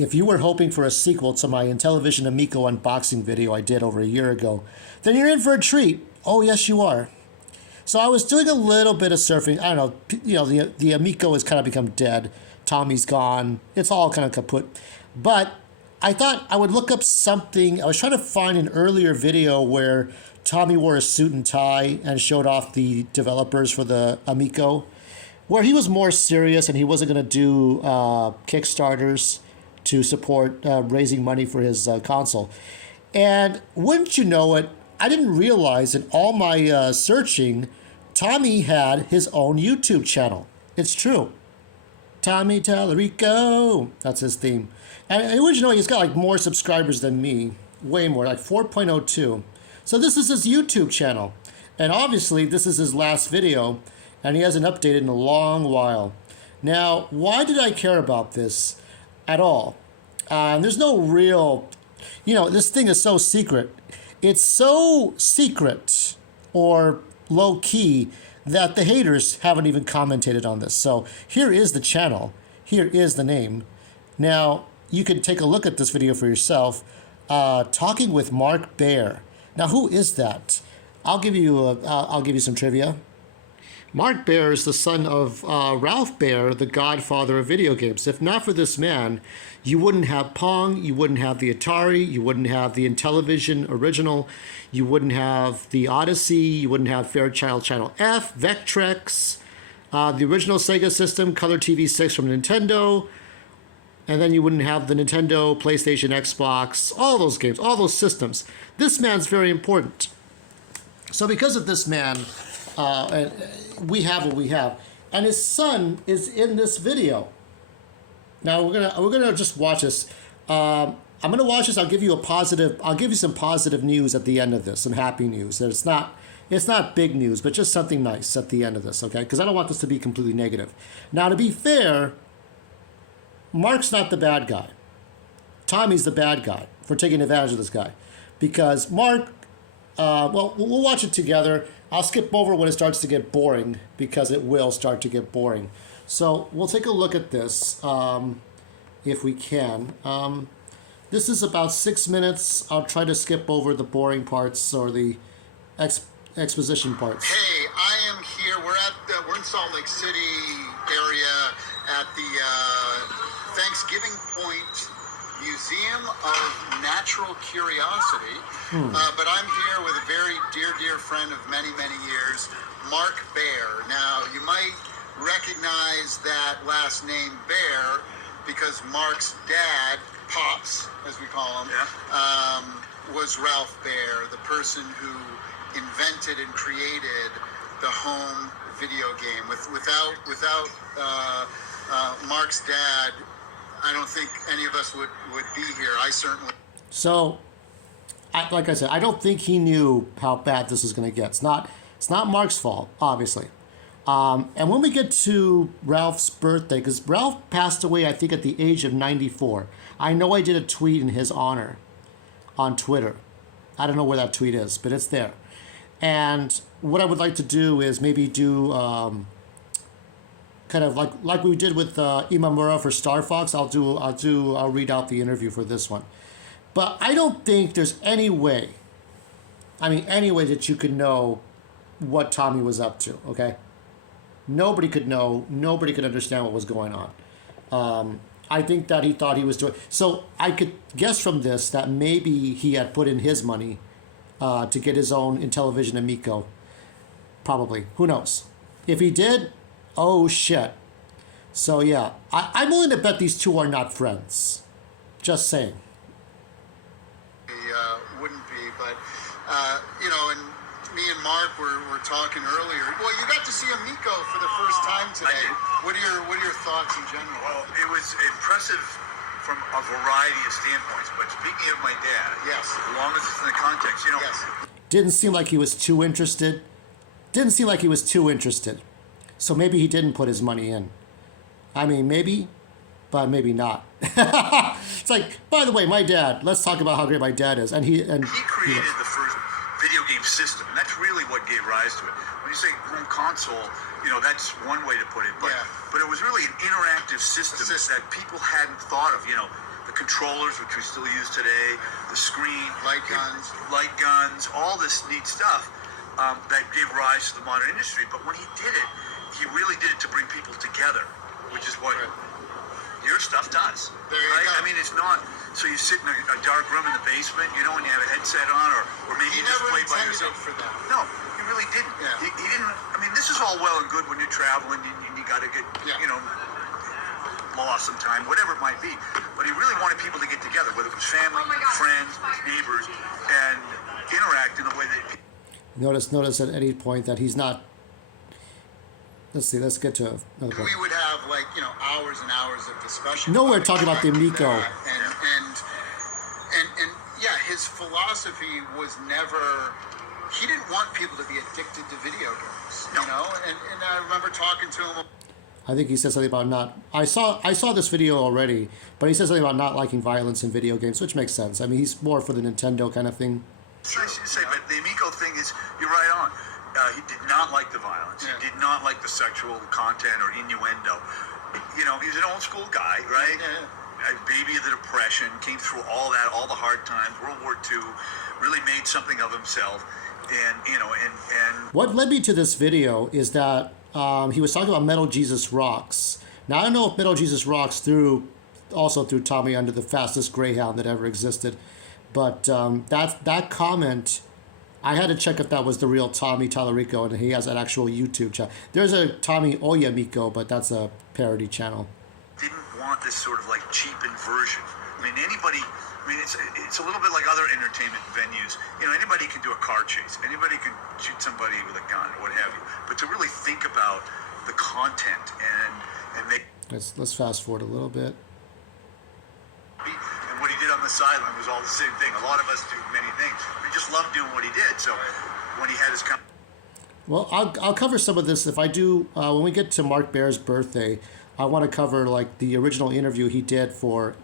if you were hoping for a sequel to my Intellivision Amico unboxing video I did over a year ago, then you're in for a treat. Oh, yes, you are. So I was doing a little bit of surfing. I don't know, the Amico has kind of become dead. Tommy's gone. It's all kind of kaput. But I thought I would look up something. I was trying to find an earlier video where Tommy wore a suit and tie and showed off the developers for the Amico, where he was more serious and he wasn't going to do Kickstarters to support raising money for his console. And wouldn't you know it, I didn't realize in all my searching, Tommy had his own YouTube channel. It's true. Tommy Tallarico. That's his theme. And would you know, he's got like more subscribers than me. Way more, like 4.02. So this is his YouTube channel. And obviously this is his last video. And he hasn't updated in a long while. Now, why did I care about this at all? There's no real, this thing is so secret. It's so secret or low key that the haters haven't even commented on this. So here is the channel. Here is the name. Now, you can take a look at this video for yourself. Talking with Mark Baer. Now, who is that? I'll give you some trivia. Mark Baer is the son of Ralph Baer, the godfather of video games. If not for this man, you wouldn't have Pong, you wouldn't have the Atari, you wouldn't have the Intellivision original, you wouldn't have the Odyssey, you wouldn't have Fairchild Channel F, Vectrex, the original Sega system, Color TV 6 from Nintendo, and then you wouldn't have the Nintendo, PlayStation, Xbox, all those games, all those systems. This man's very important. So because of this man, we have what we have, and his son is in this video. Now we're gonna just watch this. I'm gonna watch this. I'll give you some positive news at the end of this, some happy news. It's not big news, but just something nice at the end of this, okay? Because I don't want this to be completely negative. Now, to be fair, Mark's not the bad guy. Tommy's the bad guy for taking advantage of this guy, because Mark. Well, we'll watch it together. I'll skip over when it starts to get boring, because it will start to get boring. So we'll take a look at this, if we can. This is about 6 minutes. I'll try to skip over the boring parts or the exposition parts. Hey, I am here. We're in Salt Lake City area at the Thanksgiving Point Museum of Natural Curiosity, but I'm here with a very dear friend of many years, Mark Baer. Now, you might recognize that last name Baer because Mark's dad, Pops, as we call him, was Ralph Baer, the person who invented and created the home video game. Without Mark's dad, I don't think any of us would be here. I certainly. So, like I said, I don't think he knew how bad this was going to get. It's not Mark's fault, obviously. And when we get to Ralph's birthday, because Ralph passed away, I think, at the age of 94. I know I did a tweet in his honor on Twitter. I don't know where that tweet is, but it's there. And what I would like to do is maybe do kind of like we did with Imamura for Star Fox. I'll read out the interview for this one. But I don't think there's any way that you could know what Tommy was up to, okay? Nobody could know. Nobody could understand what was going on. I think that he thought he was doing... So I could guess from this that maybe he had put in his money to get his own Intellivision Amico. Probably. Who knows? If he did, oh shit. So yeah, I'm willing to bet these two are not friends. Just saying. Wouldn't be, but and me and Mark were talking earlier. Well, you got to see Amico for the first time today. What are your thoughts in general? Well, it was impressive from a variety of standpoints. But speaking of my dad, yes, as long as it's in the context, yes. Didn't seem like he was too interested. So maybe he didn't put his money in. I mean, maybe, but maybe not. It's like, by the way, my dad, let's talk about how great my dad is. And he created the first video game system. And that's really what gave rise to it. When you say home console, that's one way to put it. But it was really an interactive system that people hadn't thought of. the controllers, which we still use today, the screen, Light guns, all this neat stuff that gave rise to the modern industry. But when he did it, he really did it to bring people together, which is what your stuff does. There you right? go. I mean, it's not so you sit in a dark room in the basement, you know, and you have a headset on, or maybe He you just never play by intended yourself. it for that. No, he really didn't. Yeah. He didn't. I mean, this is all well and good when you're traveling and you got to get, you know, lost some time, whatever it might be. But he really wanted people to get together, whether it was family, friends, neighbors, and interact in a way that. Notice at any point that he's not. Let's see. Let's get to another point. We would have like, you know, hours and hours of discussion. No, we're talking about the Amico. And yeah, his philosophy was never. He didn't want people to be addicted to video games, you know. And I remember talking to him. I think he said something about not. I saw this video already, but he said something about not liking violence in video games, which makes sense. I mean, he's more for the Nintendo kind of thing. I should say, but the Amico thing is, you're right on. He did not like the violence. Yeah. He did not like the sexual content or innuendo. You know, he's an old school guy, right? Yeah. A baby of the Depression, came through all that, all the hard times, World War II, really made something of himself. And, you know, and What led me to this video is that he was talking about Metal Jesus Rocks. Now, I don't know if Metal Jesus Rocks also threw Tommy under the fastest Greyhound that ever existed. But that comment, I had to check if that was the real Tommy Tallarico, and he has an actual YouTube channel. There's a Tommy Oyamiko, but that's a parody channel. didn't want this sort of like cheapened version. I mean, it's a little bit like other entertainment venues. You know, anybody can do a car chase. Anybody can shoot somebody with a gun or what have you. But to really think about the content and make... Let's fast forward a little bit. And what he did on the sideline was all the same thing. A lot of us do many things. We just love doing what he did. So when he had his... Well, I'll cover some of this if I do. When we get to Mark Baer's birthday, I want to cover like the original interview he did for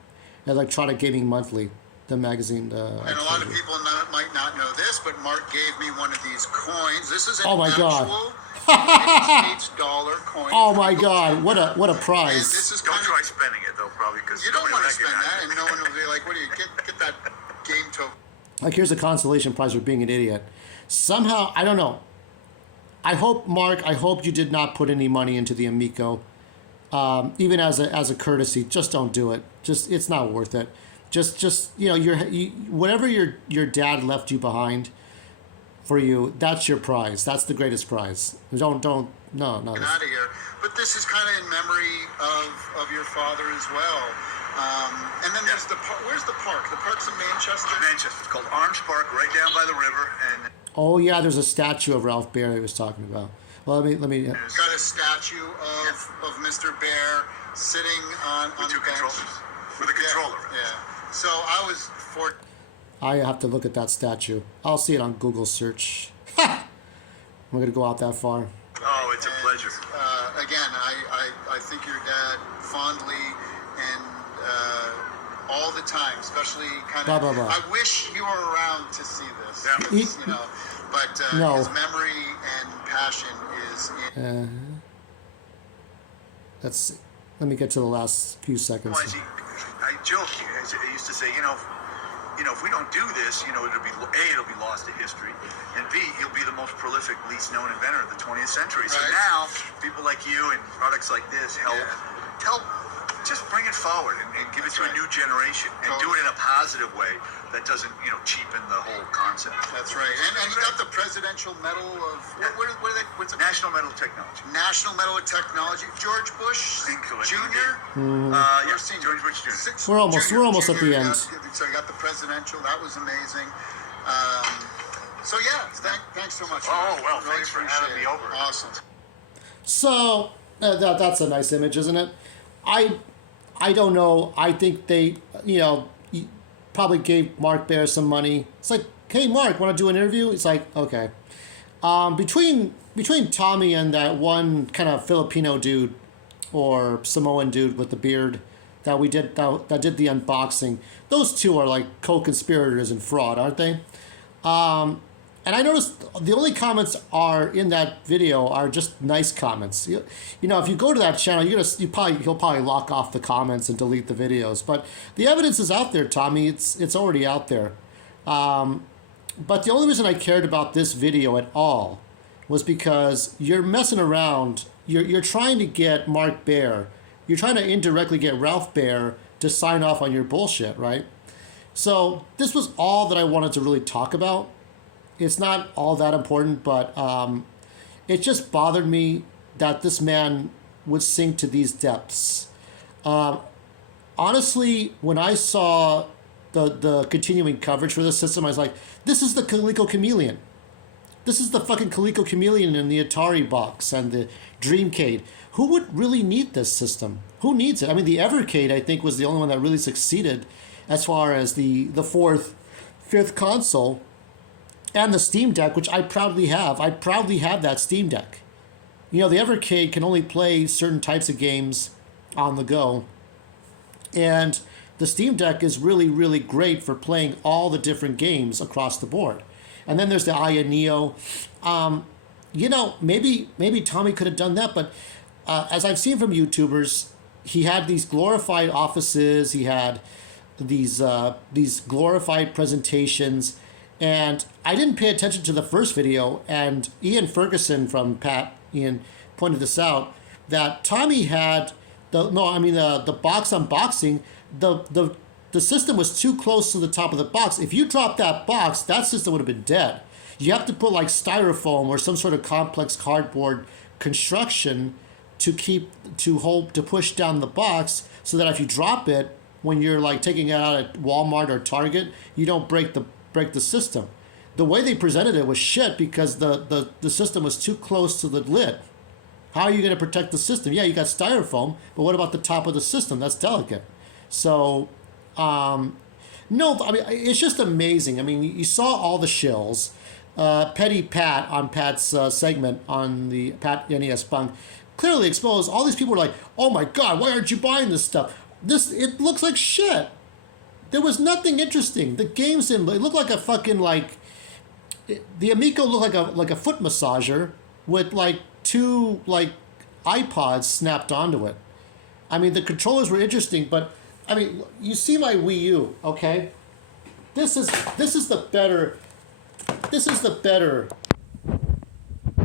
Electronic Gaming Monthly, the magazine. And a lot of people might not know this, but Mark gave me one of these coins. This is an Oh my God. actual United States dollar coin. Oh my God! What a And prize! this is Don't kind try spending it, though, probably, because you don't want to spend that, and no one will be like, "What do you get that game token?" Like here's a consolation prize for being an idiot. Somehow I don't know. I hope Mark. I hope you did not put any money into the Amico. Even as a courtesy, just don't do it. Just it's not worth it. Just you know whatever your dad left you behind for you, that's your prize. That's the greatest prize. No. Out of here. But this is kind of in memory of your father as well. And then there's the park. Where's the park? The park's in Manchester. Manchester. It's called Arms Park, right down by the river, and Oh yeah, there's a statue of Ralph Baer he was talking about. Well, let me. It's got a statue of Mr. Baer sitting on with the two bench. controllers, with a controller. Yeah. So I was for. I have to look at that statue. I'll see it on Google search. I'm gonna go out that far. Oh, it's a pleasure. Again, I think your dad fondly and all the time, especially kind Blah, of. blah, blah. I wish you were around to see this. Yeah. 'Cause, you know, but No. his memory and passion is. Let's see. Let me get to the last few seconds. Well, I joke. I used to say, you know, if we don't do this, it'll be lost to history, and B, you'll be the most prolific, least known inventor of the 20th century. So Right. now, people like you and products like this help just bring it forward and give it to a new generation, and do it in a positive way that doesn't, cheapen the whole concept. That's right. And you got the Presidential Medal of what's it? National Medal of Technology. National Medal of Technology. George Bush Jr. Yeah, George Bush Jr. We're almost at the end. So you got the presidential. That was amazing. So yeah, thanks so much. Oh, well, Really thanks for appreciate having me it. over. Awesome. So that's a nice image, isn't it? I don't know. I think they, probably gave Mark Baer some money. It's like, hey, Mark, want to do an interview? It's like, okay. Between Tommy and that one kind of Filipino dude or Samoan dude with the beard that we did that did the unboxing, those two are like co-conspirators and fraud, aren't they? And I noticed the only comments are in that video are just nice comments. You know, if you go to that channel, he'll probably lock off the comments and delete the videos. But the evidence is out there, Tommy. It's already out there. But the only reason I cared about this video at all was because you're messing around. You're trying to get Mark Baer. You're trying to indirectly get Ralph Baer to sign off on your bullshit, right? So this was all that I wanted to really talk about. It's not all that important, but it just bothered me that this man would sink to these depths. Honestly, when I saw the continuing coverage for this system, I was like, this is the Coleco Chameleon. This is the fucking Coleco Chameleon in the Atari box and the Dreamcade. Who would really need this system? Who needs it? I mean, the Evercade, I think, was the only one that really succeeded as far as the fourth, fifth console. And the Steam Deck, which I proudly have. I proudly have that Steam Deck. You know, the Evercade can only play certain types of games on the go. And the Steam Deck is really, really great for playing all the different games across the board. And then there's the Aya Neo. You know, maybe Tommy could have done that, but as I've seen from YouTubers, he had these glorified offices. He had these glorified presentations. And I didn't pay attention to the first video, and Ian Ferguson from Ian pointed this out, that Tommy had the box unboxing, the system was too close to the top of the box. If you dropped that box, that system would have been dead. You have to put like styrofoam or some sort of complex cardboard construction to push down the box, so that if you drop it when you're like taking it out at Walmart or Target, you don't break the system. The way they presented it was shit because the system was too close to the lid. How are you going to protect the system? Yeah, you got styrofoam, but what about the top of the system? That's delicate. So, no, I mean, it's just amazing. I mean, you saw all the shills. Petty Pat on Pat's segment on the Pat NES Punk clearly exposed. All these people were like, oh my God, why aren't you buying this stuff? It looks like shit. There was nothing interesting. The games didn't look. It looked like a fucking the Amico looked like a foot massager with like two like iPods snapped onto it. I mean, the controllers were interesting, but I mean, you see my Wii U, okay? This is the better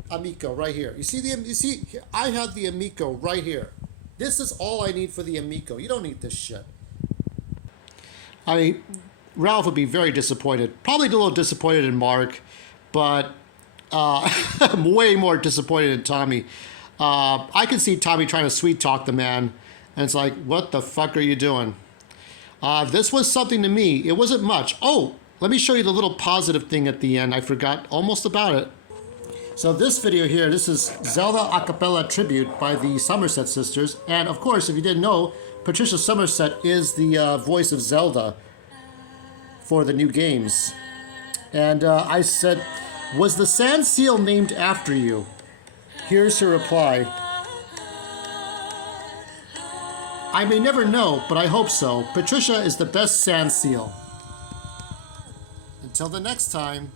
Amico right here. You see I have the Amico right here. This is all I need for the Amico. You don't need this shit. I mean, Ralph would be very disappointed. Probably a little disappointed in Mark, but I'm way more disappointed in Tommy. I can see Tommy trying to sweet talk the man, and it's like, what the fuck are you doing? This was something to me. It wasn't much. Oh, let me show you the little positive thing at the end. I forgot almost about it. So this video here, this is Zelda a cappella tribute by the Somerset sisters. And of course, if you didn't know, Patricia Somerset is the voice of Zelda for the new games. And I said, was the sand seal named after you? Here's her reply. I may never know, but I hope so. Patricia is the best sand seal. Until the next time.